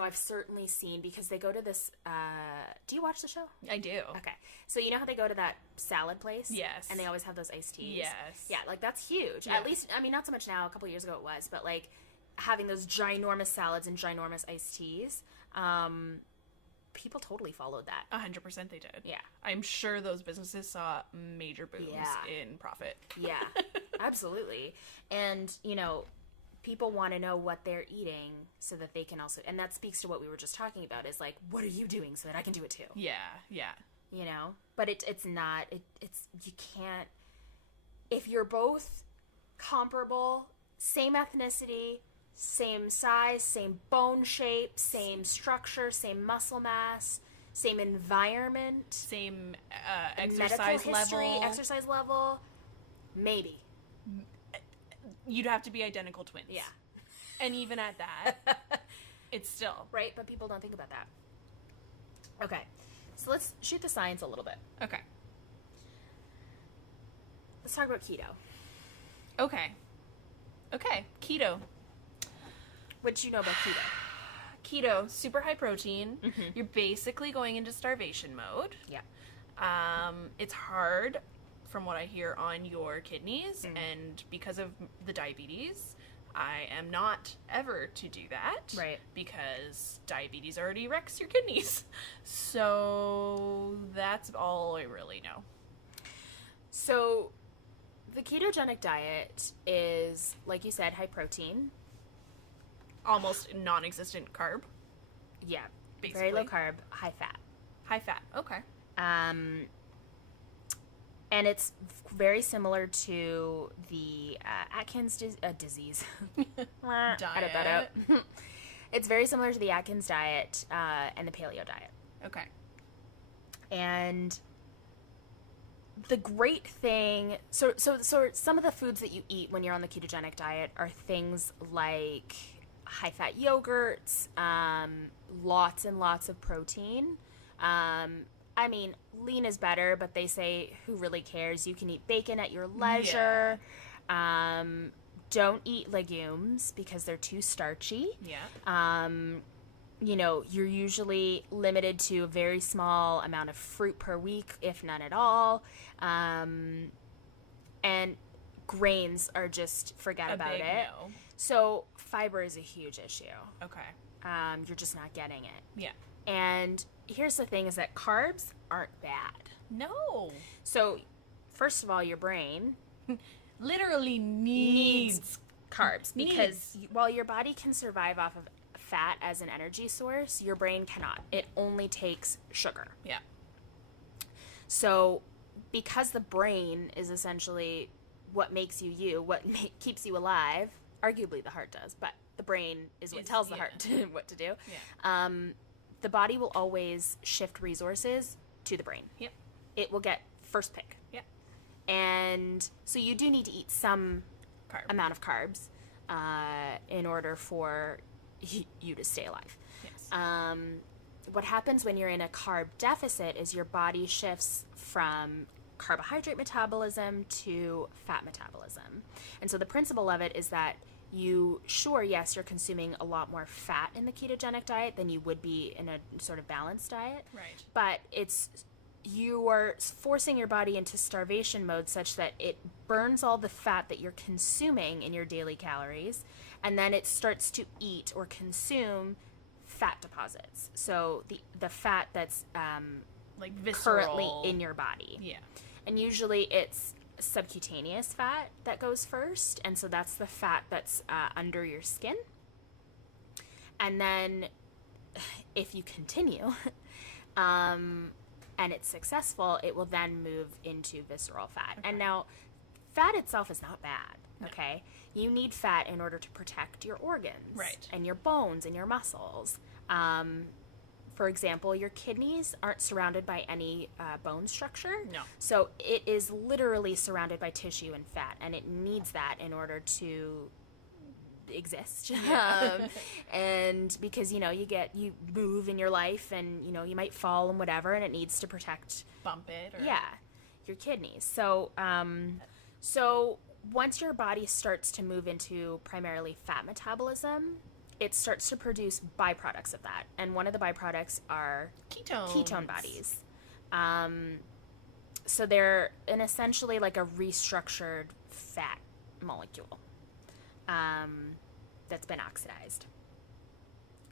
I've certainly seen, because they go to this, do you watch the show? I do. Okay. So you know how they go to that salad place? Yes. And they always have those iced teas? Yes. Yeah, like, that's huge. Yeah. At least, I mean, not so much now, a couple years ago it was, but, like, having those ginormous salads and ginormous iced teas, people totally followed that. 100% they did. Yeah. I'm sure those businesses saw major booms in profit. Yeah, absolutely. And, people want to know what they're eating so that they can also, and that speaks to what we were just talking about, is like, what are you doing so that I can do it too? Yeah, yeah. But it's not, you can't, if you're both comparable, same ethnicity, same size, same bone shape, same structure, same muscle mass, same environment, same exercise level, maybe. You'd have to be identical twins. Yeah. And even at that, it's still. Right, but people don't think about that. Okay, so let's shoot the science a little bit. Okay. Let's talk about keto. Okay, keto. What do you know about keto? Keto, super high protein. Mm-hmm. You're basically going into starvation mode. Yeah. It's hard, from what I hear, on your kidneys, and because of the diabetes, I am not ever to do that. Right. Because diabetes already wrecks your kidneys. So that's all I really know. So the ketogenic diet is, like you said, high protein. Almost non-existent carb. Yeah. Basically. Very low carb, high fat. High fat. Okay. And it's very similar to the Atkins disease. Diet. Edit that out. It's very similar to the Atkins diet and the paleo diet. Okay. And the great thing, so some of the foods that you eat when you're on the ketogenic diet are things like high-fat yogurts, lots and lots of protein. I mean, lean is better, but they say, who really cares? You can eat bacon at your leisure. Yeah. Don't eat legumes because they're too starchy. Yeah. You're usually limited to a very small amount of fruit per week, if none at all. And grains are just, forget about it. No. So fiber is a huge issue. Okay. You're just not getting it. Yeah. And here's the thing, is that carbs aren't bad. No. So, first of all, your brain literally needs carbs, because while your body can survive off of fat as an energy source, your brain cannot. It only takes sugar. Yeah. So, because the brain is essentially what makes you, what keeps you alive, arguably the heart does, but the brain is what tells the heart what to do. Yeah. The body will always shift resources to the brain. Yep. It will get first pick. Yep. And so you do need to eat some amount of carbs in order for you to stay alive. Yes. What happens when you're in a carb deficit is your body shifts from carbohydrate metabolism to fat metabolism. And so the principle of it is that yes, you're consuming a lot more fat in the ketogenic diet than you would be in a sort of balanced diet. Right. But you are forcing your body into starvation mode such that it burns all the fat that you're consuming in your daily calories, and then it starts to eat or consume fat deposits. So the fat that's like visceral, currently in your body. Yeah. And usually it's subcutaneous fat that goes first, and so that's the fat that's under your skin. And then if you continue and it's successful, it will then move into visceral fat. Okay. And now fat itself is not bad. Okay. You need fat in order to protect your organs, right, and your bones and your muscles. For example, your kidneys aren't surrounded by any bone structure. No. So it is literally surrounded by tissue and fat, and it needs that in order to exist. Yeah. And because, you move in your life and, you might fall and whatever, and it needs to protect, Bump it. Or... yeah, your kidneys. So once your body starts to move into primarily fat metabolism, it starts to produce byproducts of that. And one of the byproducts are ketone bodies. So they're essentially like a restructured fat molecule that's been oxidized.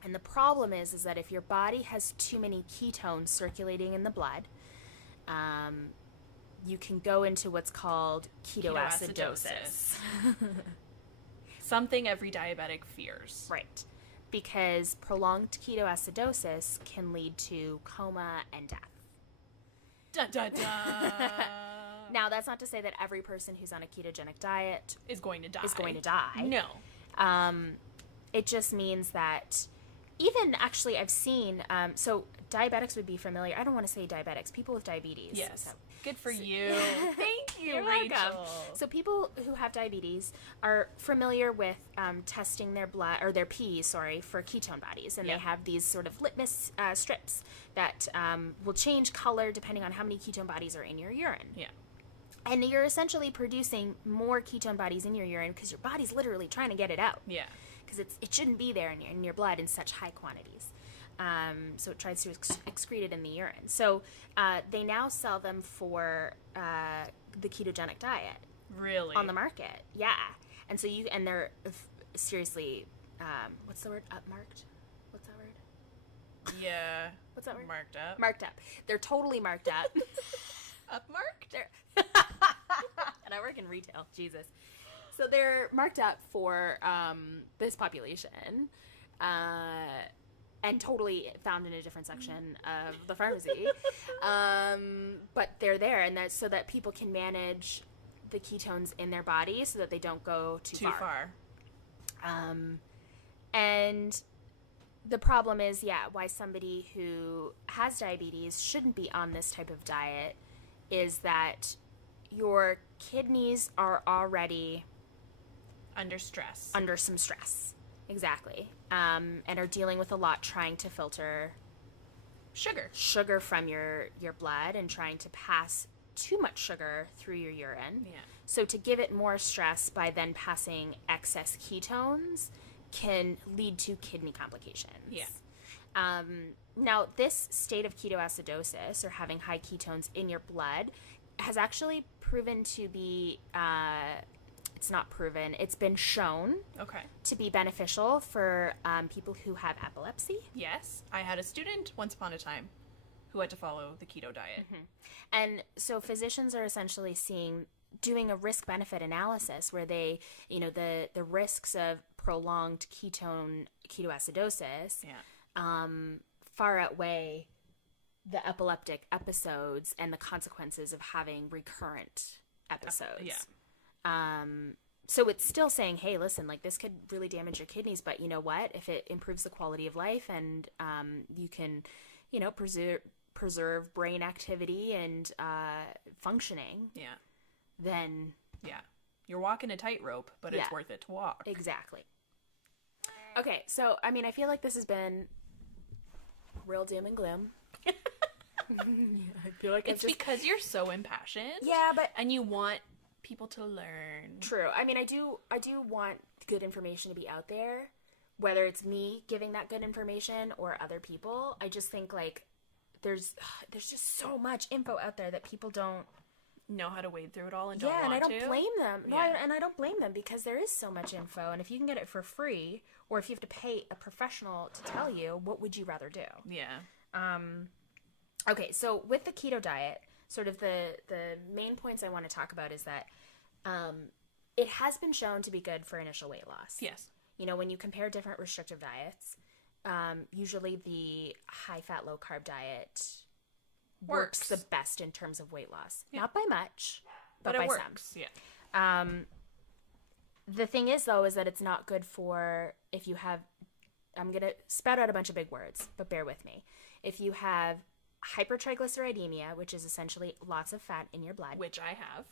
And the problem is that if your body has too many ketones circulating in the blood, you can go into what's called ketoacidosis. Something every diabetic fears. Right. Because prolonged ketoacidosis can lead to coma and death. Da, da, da. Now, that's not to say that every person who's on a ketogenic diet is going to die. No. It just means that even actually I've seen, so diabetics would be familiar. I don't want to say diabetics, people with diabetes. Yes. So, good for you. Thank you, You're Rachel. welcome. So people who have diabetes are familiar with testing their blood, or their pee, for ketone bodies. And Yeah. they have these sort of litmus strips that will change color depending on how many ketone bodies are in your urine. Yeah. And you're essentially producing more ketone bodies in your urine because your body's literally trying to get it out. Yeah. Because it shouldn't be there in your blood in such high quantities. So it tries to excrete it in the urine. So they now sell them for the ketogenic diet. Really? On the market. Yeah. And so they're seriously, what's the word? Upmarked? What's that word? Yeah. What's that word? Marked up. Marked up. They're totally marked up. Upmarked? And I work in retail. Jesus. So they're marked up for this population. And totally found in a different section of the pharmacy. But they're there, and that's so that people can manage the ketones in their body so that they don't go too far. And the problem is, why somebody who has diabetes shouldn't be on this type of diet is that your kidneys are already Under stress. under some stress. Exactly. And are dealing with a lot trying to filter sugar from your blood and trying to pass too much sugar through your urine. Yeah. So to give it more stress by then passing excess ketones can lead to kidney complications. Yeah. Now, this state of ketoacidosis, or having high ketones in your blood, has actually proven to be, it's not proven, it's been shown Okay. to be beneficial for people who have epilepsy. Yes. I had a student once upon a time who had to follow the keto diet. Mm-hmm. And so physicians are essentially doing a risk-benefit analysis where they, the risks of prolonged ketoacidosis far outweigh the epileptic episodes and the consequences of having recurrent episodes. Yeah. So it's still saying, hey, listen, like this could really damage your kidneys, but you know what? If it improves the quality of life and you can, preserve brain activity and functioning, then you're walking a tightrope, but it's worth it to walk. Exactly. Okay, so I feel like this has been real doom and gloom. I feel like It's because you're so impassioned. Yeah, but and you want people to learn. True. I do want good information to be out there, whether it's me giving that good information or other people. I just think like there's just so much info out there that people don't know how to wade through it all and don't want and I don't to. blame them. No, Yeah. and I don't blame them because there is so much info, and if you can get it for free, or if you have to pay a professional to tell you, what would you rather do? Yeah. Okay, so with the keto diet, sort of the main points I want to talk about is that it has been shown to be good for initial weight loss. Yes. When you compare different restrictive diets, usually the high-fat, low-carb diet works the best in terms of weight loss. Yeah. Not by much, but it by works. some. Yeah. The thing is, though, is that it's not good for if you have, I'm going to spout out a bunch of big words, but bear with me. If you have hypertriglyceridemia, which is essentially lots of fat in your blood. Which I have.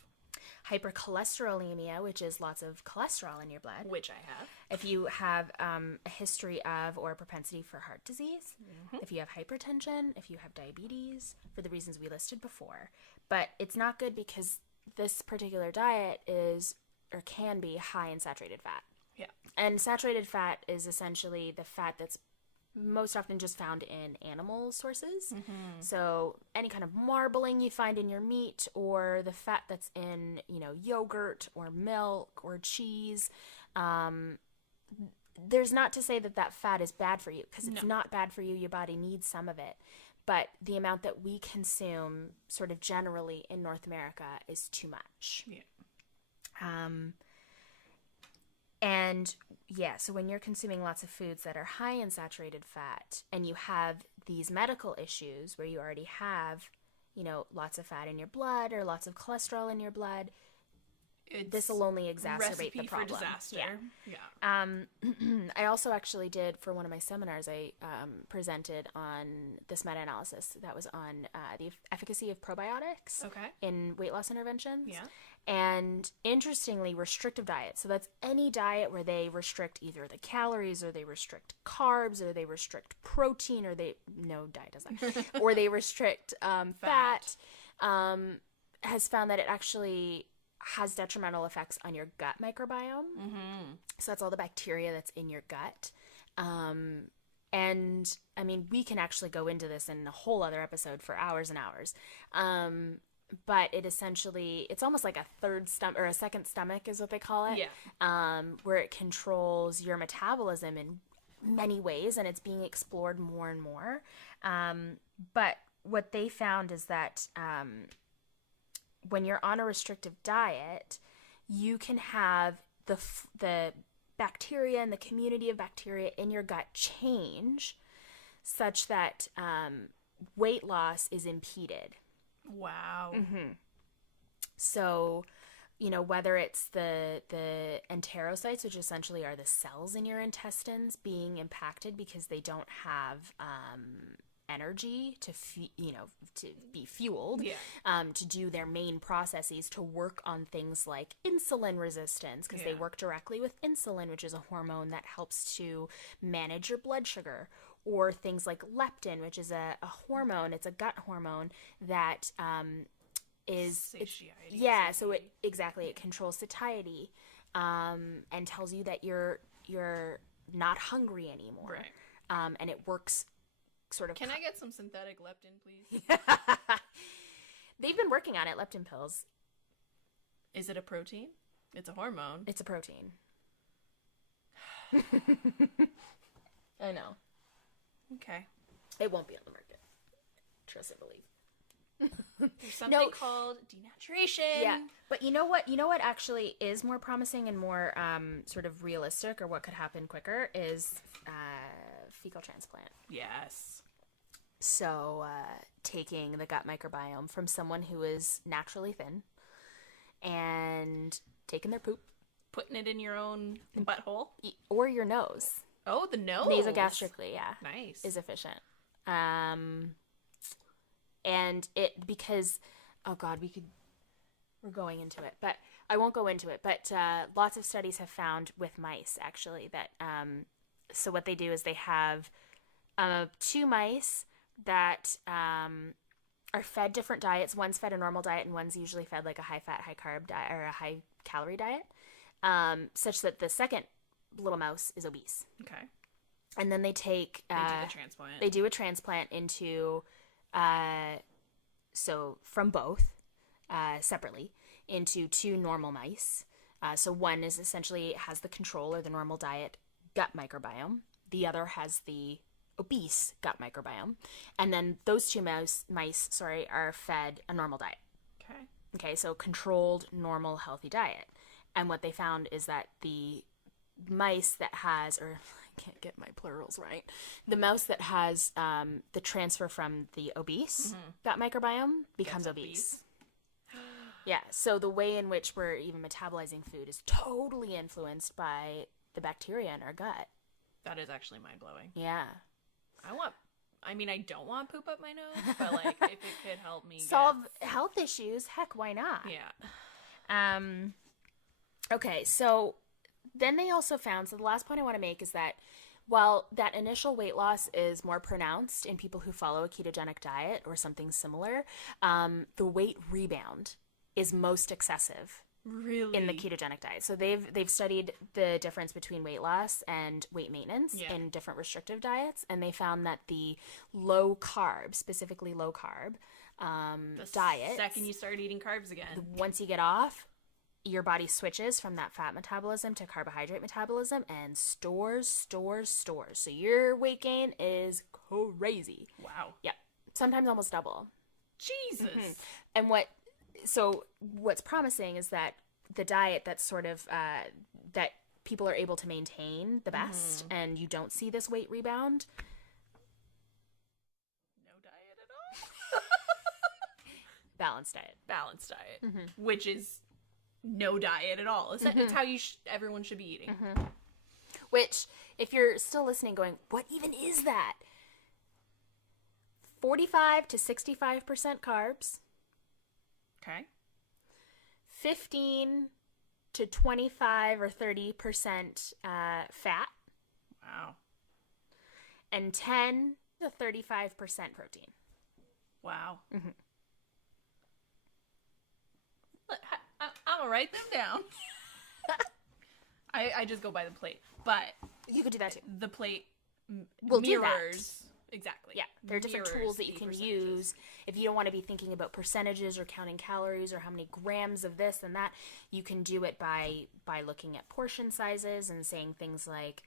hypercholesterolemia, which is lots of cholesterol in your blood. Which I have. If you have a history of or a propensity for heart disease, if you have hypertension, if you have diabetes, for the reasons we listed before. But it's not good because this particular diet is or can be high in saturated fat. Yeah. And saturated fat is essentially the fat that's most often just found in animal sources. So any kind of marbling you find in your meat, or the fat that's in, yogurt or milk or cheese. There's not to say that fat is bad for you, because it's not bad for you. Your body needs some of it. But the amount that we consume sort of generally in North America is too much. Yeah. And yeah, so when you're consuming lots of foods that are high in saturated fat, and you have these medical issues where you already have, lots of fat in your blood or lots of cholesterol in your blood, this will only exacerbate the problem. For disaster. Yeah. I also actually did, for one of my seminars, I presented on this meta-analysis that was on the efficacy of probiotics in weight loss interventions. Yeah. And interestingly, restrictive diets. So that's any diet where they restrict either the calories, or they restrict carbs, or they restrict protein, or no diet does that, or they restrict fat, has found that it actually has detrimental effects on your gut microbiome. So that's all the bacteria that's in your gut. And I mean, we can actually go into this in a whole other episode for hours and hours. But it's almost like a third stomach, or a second stomach is what they call it. Yeah. Where it controls your metabolism in many ways, and it's being explored more and more. But what they found is that when you're on a restrictive diet, you can have the bacteria and the community of bacteria in your gut change such that weight loss is impeded. Wow. So, whether it's the enterocytes, which essentially are the cells in your intestines, being impacted because they don't have energy to be fueled, to do their main processes, to work on things like insulin resistance, because they work directly with insulin, which is a hormone that helps to manage your blood sugar, or things like leptin, which is a hormone. It's a gut hormone that is satiety. So it controls satiety, and tells you that you're not hungry anymore. Right. And it works sort of. Can I get some synthetic leptin, please? They've been working on it, leptin pills. Is it a protein? It's a hormone. It's a protein. I know. Okay. It won't be on the market. Trust and believe. There's something called denaturation. Yeah. But you know what actually is more promising and more sort of realistic, or what could happen quicker, is fecal transplant. Yes. So taking the gut microbiome from someone who is naturally thin and taking their poop. Putting it in your own butthole. Or your nose. Oh, the nose. Nasogastrically, yeah. Nice. Is efficient. And because, oh God, we're going into it, but I won't go into it. But lots of studies have found with mice, actually, that, so what they do is they have 2 mice that are fed different diets. One's fed a normal diet, and one's usually fed like a high-fat, high-carb diet, or a high-calorie diet, such that the second little mouse is obese. Okay. And then they take They do the transplant. They do a transplant into so from both separately into 2 normal mice. So one is essentially has the control, or the normal diet, gut microbiome. The other has the obese gut microbiome. And then those 2 mice are fed a normal diet. Okay, so controlled, normal, healthy diet. And what they found is that the mice that has, or I can't get my plurals right, the mouse that has the transfer from the obese gut microbiome becomes obese. Yeah, so the way in which we're even metabolizing food is totally influenced by the bacteria in our gut. That is actually mind-blowing. Yeah. I don't want poop up my nose, but like if it could help me solve health issues, heck, why not? Yeah. Okay, so then they also found, so the last point I want to make is that while that initial weight loss is more pronounced in people who follow a ketogenic diet or something similar, the weight rebound is most excessive Really? in the ketogenic diet. So they've studied the difference between weight loss and weight maintenance in different restrictive diets, and they found that the low carb, specifically low carb diet, second you start eating carbs again, once you get off, your body switches from that fat metabolism to carbohydrate metabolism and stores. So your weight gain is crazy. Wow. Yep. Sometimes almost double. Jesus. And what's promising is that the diet that's sort of that people are able to maintain the best and you don't see this weight rebound. No diet at all? Balanced diet. Balanced diet, which is no diet at all. It's how everyone should be eating. Which, if you're still listening going, what even is that? 45 to 65% carbs. Okay. 15 to 25 or 30% fat. Wow. And 10 to 35% protein. Wow. I'm gonna write them down. I just go by the plate, but You could do that too. the plate We'll do that. mirrors exactly. Yeah, there are different mirrors tools that you the can percentages. use if you don't want to be thinking about percentages or counting calories or how many grams of this and that. You can do it by looking at portion sizes and saying things like,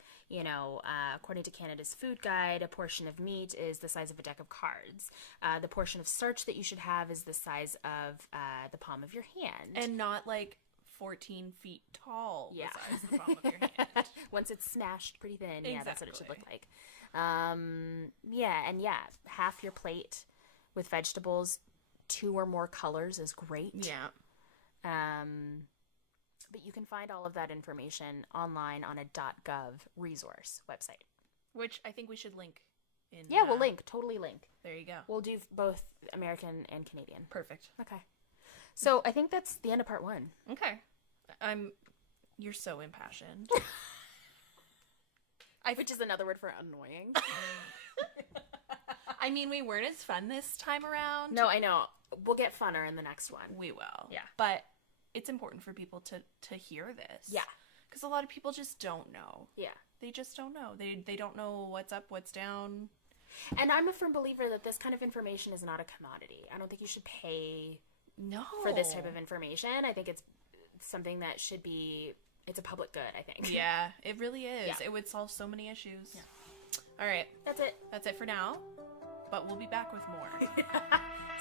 according to Canada's Food Guide, a portion of meat is the size of a deck of cards. The portion of starch that you should have is the size of the palm of your hand. and not like 14 feet tall. Yeah. The size of the palm of your hand. Once it's smashed pretty thin, yeah, that's what it should look Exactly. like. Half your plate with vegetables, 2 or more colors is great. Yeah. But you can find all of that information online on a .gov resource website. Which I think we should link in. Yeah, we'll link. Totally link. There you go. We'll do both American and Canadian. Perfect. Okay. So I think that's the end of part 1. Okay. You're so impassioned. Which is another word for annoying. I mean, we weren't as fun this time around. No, I know. We'll get funner in the next one. We will. Yeah. But it's important for people to hear this. Yeah. Because a lot of people just don't know. Yeah. They just don't know. They don't know what's up, what's down. And I'm a firm believer that this kind of information is not a commodity. I don't think you should pay No. for this type of information. I think it's something that should be, it's a public good, I think. Yeah, it really is. Yeah. It would solve so many issues. Yeah. All right. That's it. That's it for now. But we'll be back with more.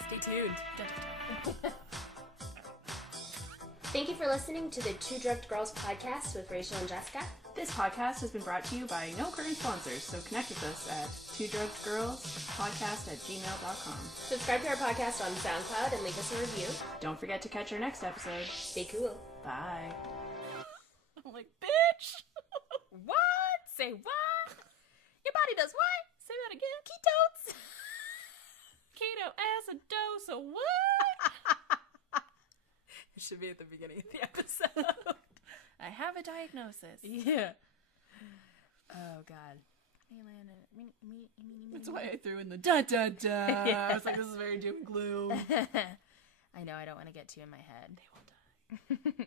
Stay tuned. Dun, dun, dun. Thank you for listening to the Two Drugged Girls podcast with Rachel and Jessica. This podcast has been brought to you by no current sponsors, so connect with us at twodruggedgirlspodcast@gmail.com. Subscribe to our podcast on SoundCloud and leave us a review. Don't forget to catch our next episode. Stay cool. Bye. I'm like, bitch! What? Say what? Your body does what? Say that again. Ketones. Keto acidosa, what? It should be at the beginning of the episode. I have a diagnosis. Yeah. Oh, God. That's why I threw in the da-da-da. Yeah. I was like, this is very doom and gloom. I know, I don't want to get too in my head. They will die.